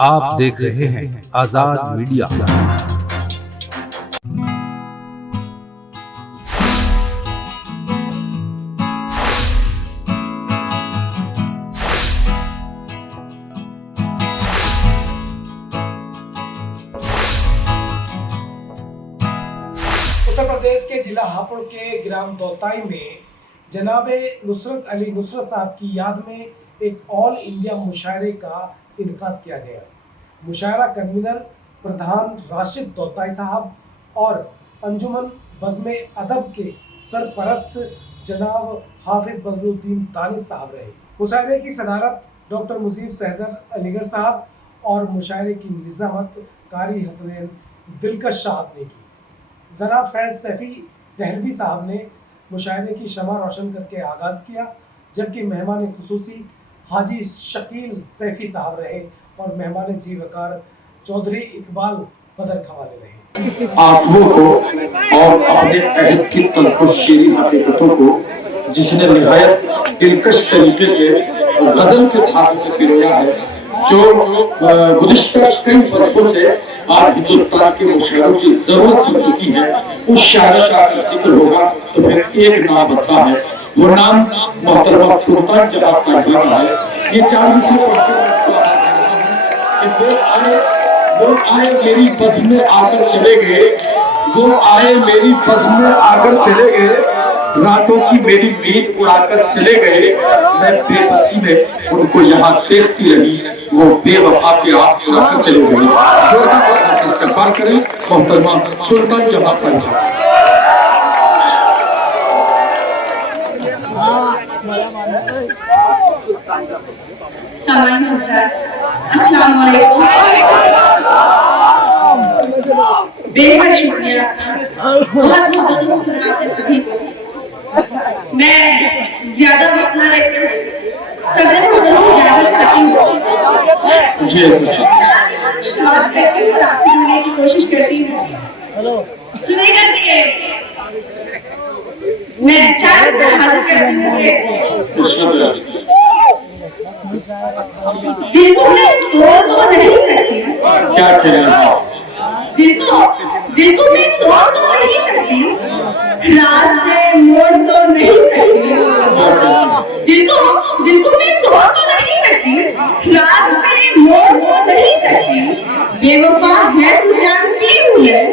आप देख रहे हैं आजाद मीडिया। उत्तर प्रदेश के जिला हापुड़ के ग्राम दोताई में जनाबे नुसरत अली नुसरत साहब की याद में एक ऑल इंडिया मुशायरे का इनकाद किया गया। मुशायरा कन्वीनर प्रधान राशिद दोताई साहब और अंजुमन बज़्म अदब के सरपरस्त जनाब हाफिज बदरुद्दीन दानिश साहब रहे। मुशायरे की सदारत डॉक्टर मुजीब सहजर अलीगढ़ साहब और मुशायरे की निज़ामत कारी हसनैन दिलकश साहब ने की। जनाब फैज़ सैफ़ी दहलवी साहब ने मुशायरे की शमा रोशन करके आगाज़ किया, जबकि मेहमान खुसूसी हाजी शकील सैफ़ी साहब रहे और मेहमान जी वकार चौधरी इकबाल बदर खवाले रहे। आंसुओं को और अपने अहद की तलखुशीरी हकीकतों को जिसने निहायत दिलकश तरीके से गजल के धागे में पिरोया है, जो गुज़िश्ता कई बरसों से आज हिंदुस्तान के मुशायरों की जरूरत हो चुकी है, उस शायर का जिक्र होगा तो फिर एक नाम बनता है। वो नाम मोहतरमा सुल्तान जहां है। ये 40 वो आए मेरी बज़्म में आकर चले गए, वो आए मेरी बज़्म में आकर चले गए, रातों की मेरी नींद उड़ाकर चले गए। मैं बेबसी में उनको यहाँ देखती रही, वो बेवफा के आप चुरा कर चले गए। इस्तक़बाल करें मोहतरमा सुल्तान जहां साहब। अस्सलाम वालेकुम। बेहद शुक्रिया, बहुत बहुत आपने सभी को। मैं ज्यादा वक्त ना लेती हूँ, सभी को इजाजत चाहती हूँ। आपसे जुड़ने की कोशिश करती हूँ। सुनिए करती है, मैं 4 हाजिर करती हूँ। दिल को मैं तोड़ तो नहीं सकती, क्या दिल को मैं तोड़ तो नहीं सकती, रास्ते मोड़ तो नहीं सकती, दिल को मैं तोड़ तो नहीं सकती, रास्ते मोड़ तो नहीं सकती। बेवफा है तू जानती हूँ मैं,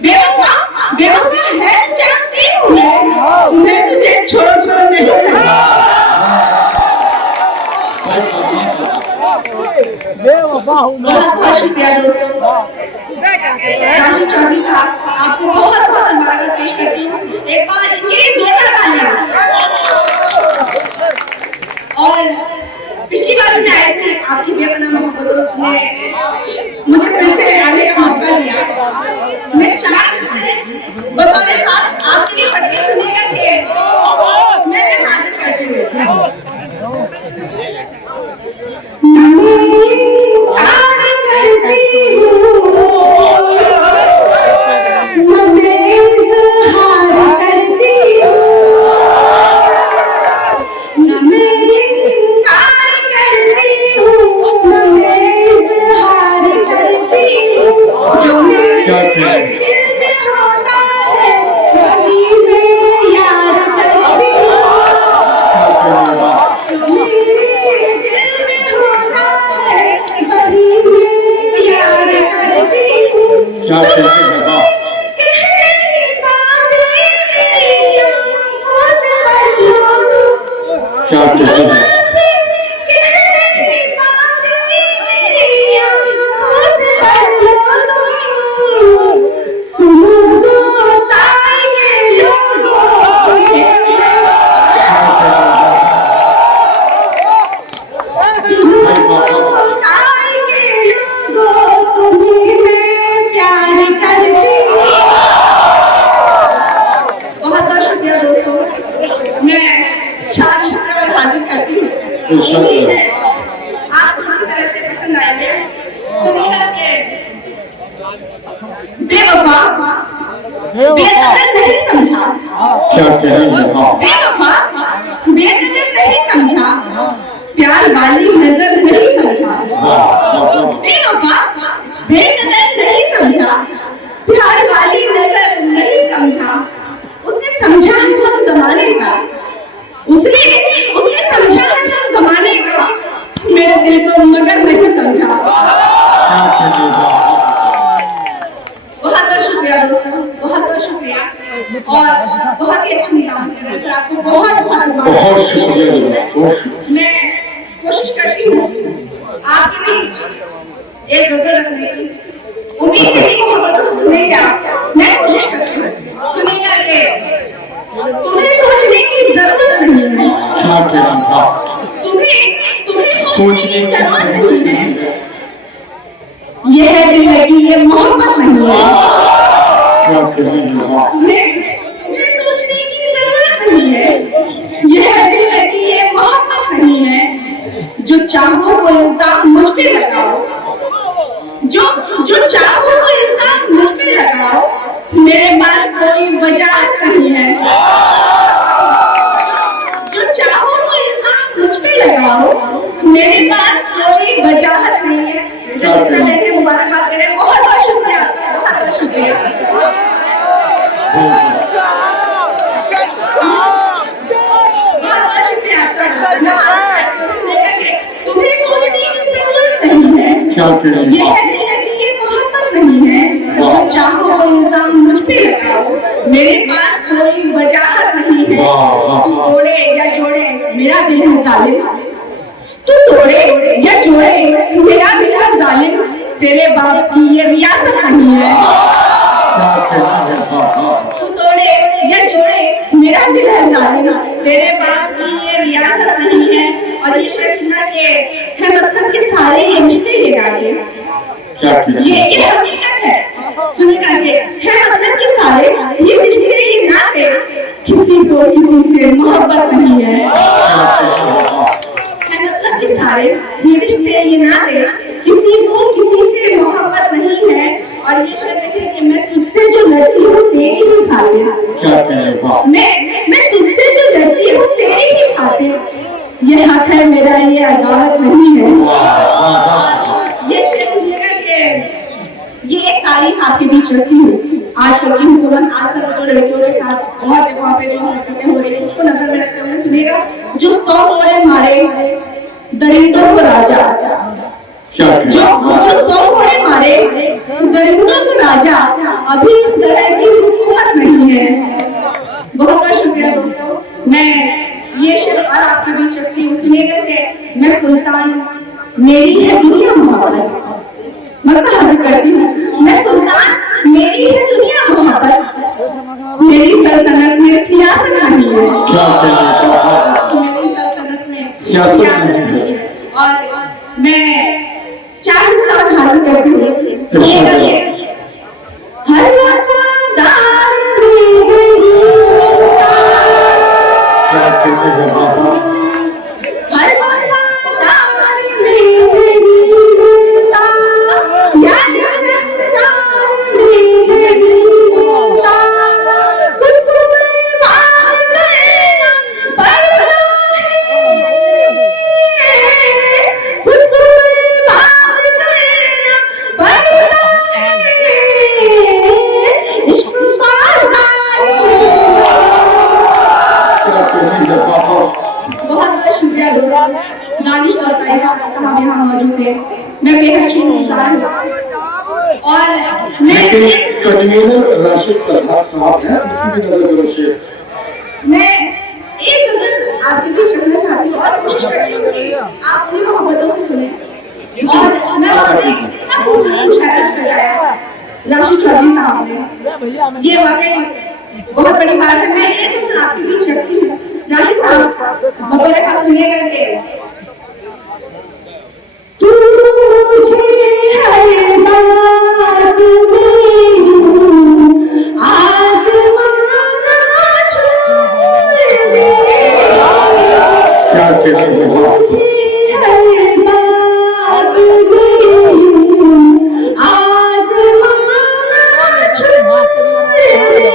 बेवफा है तू जानती हूँ मैं तुझे छोड़ तो नहीं सकती। बहुत शुक्रिया दोस्तों। राशिद चौधरी साहब, आपको बहुत बहुत मुबारक पेश करती हूँ। एक बार इनके जोरदार तालियां। और पिछली बार भी आए थे, आपकी बेपनाह मोहब्बत ने मुझे फिर से आने का मौका दिया। मैं 4 से बतौर खास आपकी पट्टी सुनेगा कि मैं हाजिर करती हूँ। बेकदर नहीं समझा। क्या कह रही है? हाँ। बेवफा बेकदर नहीं समझा, प्यार वाली नजर नहीं समझा। बेवफा बेकदर नहीं समझा, प्यार वाली नजर नहीं समझा। उसने समझा हम जमाने का, उसने उसने समझा हम जमाने का, मेरे दिल को मगर नहीं समझा। बहुत बहुत शुक्रिया दोस्तों, बहुत बहुत शुक्रिया और बहुत ही अच्छी काम कर रहे हैं। आपको बहुत बहुत शुक्रिया। मैं कोशिश करती हूँ आपके बीच एक गजल रखने की। उम्मीद है कि मोहब्बतों से सुनेगा। मैं कोशिश करती हूँ सुनेगा के तुम्हें सोचने की जरूरत नहीं है। तुम्हें तुम्हें सोचने की जरूरत नहीं है। यह है दिल लगी, ये मोहब्बत नहीं है। तुम्हें सोचने की जरूरत नहीं है। यह है दिल लगी, ये मोहब्बत नहीं है। जो चाहो वो इंसान मुझ पे लगाओ, जो जो चाहो वो इंसान मुझ पे लगाओ, मेरे पास कोई वजह नहीं है। जो चाहो वो इंसान मुझ पे लगाओ, मेरे पास कोई वजह नहीं है। मुबारकबाद करें। बहुत बहुत शुक्रिया, बहुत बहुत शुक्रिया। बहुत बहुत शुक्रिया आपका। तुम्हें सोचने की जरूरत नहीं है। यह जिंदगी ये मोहब्बत नहीं है। जो चाहो वो इंसान मुझ पे लगाओ, मेरे पास कोई वजह नहीं है। तोड़े या जोड़े मेरा दिल है जालिम, तू तोड़े या जोड़े मेरा दिल है जालिम, तेरे बाप की ये रियासत नहीं है। तू तोड़े या जोड़े मेरा दिल है जालिम, तेरे बाप की ये रियासत नहीं है। और ये शर्मा के है मतलब के सारे ये रिश्ते ये गाते, ये हकीकत है। सुनिएगा के है मतलब के सारे ये रिश्ते ये नाते, किसी को किसी से मोहब्बत नहीं है। मतलब के सारे ये रिश्ते ये नाते, किसी को किसी से मोहब्बत नहीं है। और ये शर्त है कि मैं तुझसे जो लड़ती हूँ तेरी ही खातिर, मैं तुझसे जो लड़ती हूँ तेरी ही खातिर, ये हक है मेरा, ये अदावत नहीं है। ये ये एक तारीख आपके बीच रखती हूँ। आजकल की हुकूमत, आजकल जो लड़कियों के साथ बहुत जगहों पे जो हरकतें हो रही है उसको नजर में रखते हुए सुनेगा। जो 100 घोड़े मारे दरिंदों को राजा, जो 100 घोड़े मारे दरिंदों को राजा, अभी इस तरह की हुकूमत नहीं है। बहुत बहुत शुक्रिया दोस्तों। मैं ये शेर और आपके बीच रखती हूँ। सुनिएगा कि मैं सुल्तान, मेरी है दुनिया मोहब्बत, मतलब हद करती हूँ। मैं सुल्तान, मेरी है दुनिया मोहब्बत, मेरी सल्तनत में सियासत नहीं है। मेरी सल्तनत में सियासत नहीं है। और मैं 4 साल हासिल करती हूँ। हर वफादार दानिश दोताई साहब यहाँ मौजूद थे। मैं बेहद शुक्रगुजार हूँ। और मैं एक गजल आपके बीच रखना चाहती हूँ और कोशिश करती हूँ कि आप अपनी मोहब्बतों से सुने। और मैं आपने इतना खूबसूरत मुशायरा सजाया राशिद चौधरी साहब ने, ये वाकई बहुत बड़ी बात है। मैं ये गजल आपके बीच रखती हूँ। राशिद साहब बतौर का सुनिएगा कि तुझे हर बात में आज़माना छोड़ दे, तुझे हर बात में आज़माना छोड़ दे।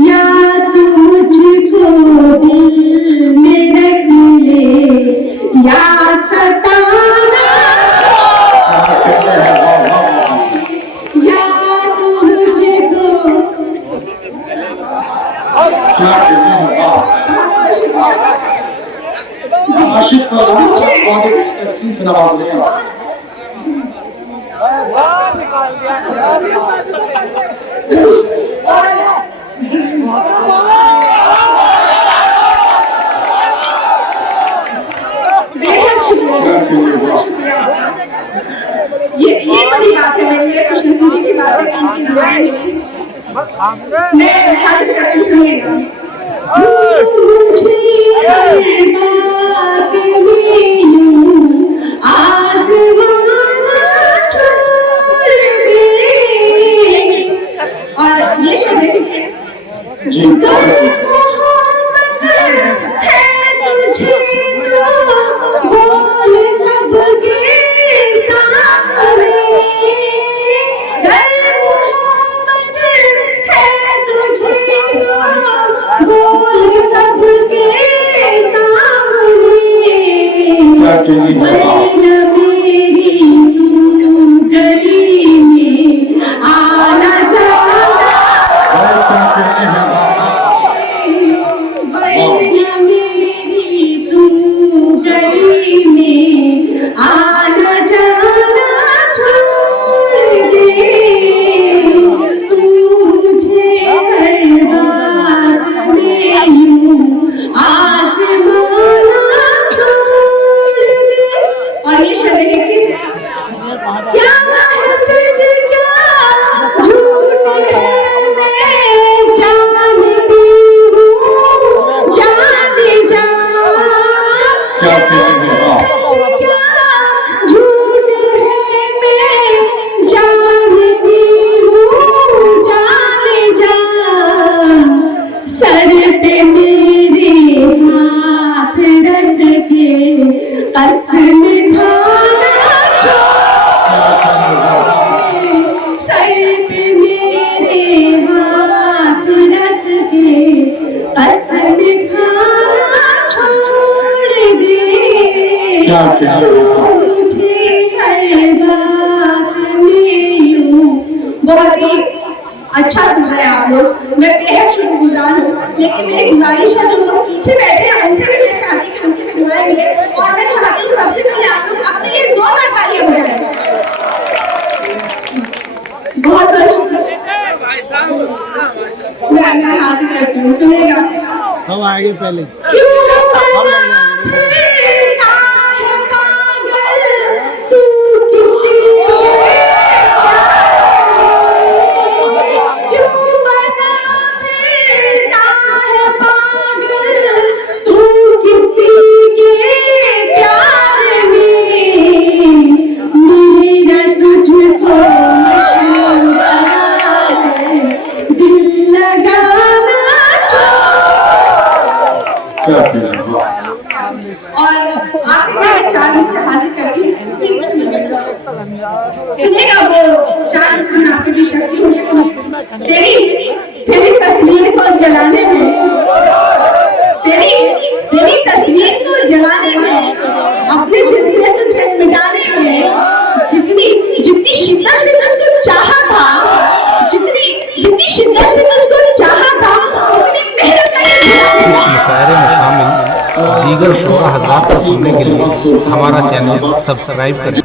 या तो मुझको दिल में रख ले या सताना या तो मुझको आशिक का से नवाज रहे हैं। ये बड़ी बात है। मेरे लिए कुछ नतीजे की बात है कि इनकी दुआएं मिली। मैं हाथ करके सुनिएगा। और ये शब्द देखिए जी बहुत ही अच्छा गुजरे आप लोग। मैं बेहद शुक्रगुजार हूँ, लेकिन मेरी गुजारिश है जो लोग पीछे बैठे हैं उनसे भी मैं चाहती हूँ कि उनसे भी दुआएं मिले। और मैं चाहती हूँ सबसे पहले आप लोग अपने लिए जोरदार तालियां बजाएं। बहुत बहुत शुक्रिया। मैं अपना हाथ रखती हूँ, सुनिएगा। सब आगे पहले और आपको चार से हाजिर करती हूँ। सुनिएगा वो चार आपके भी शक्ति तेरी तेरी तस्वीर को जलाने में तेरी तेरी तस्वीर को जलाने में अपने दिल से तुझे मिटाने में जितनी जितनी शिद्दत से तुझको चाहा था जितनी जितनी शिद्दत से तुझको चाहा था उतनी मेहनत इस मुशायरे में शामिल दीगर शोरा हज़रात को सुनने के लिए हमारा चैनल सब्सक्राइब करें।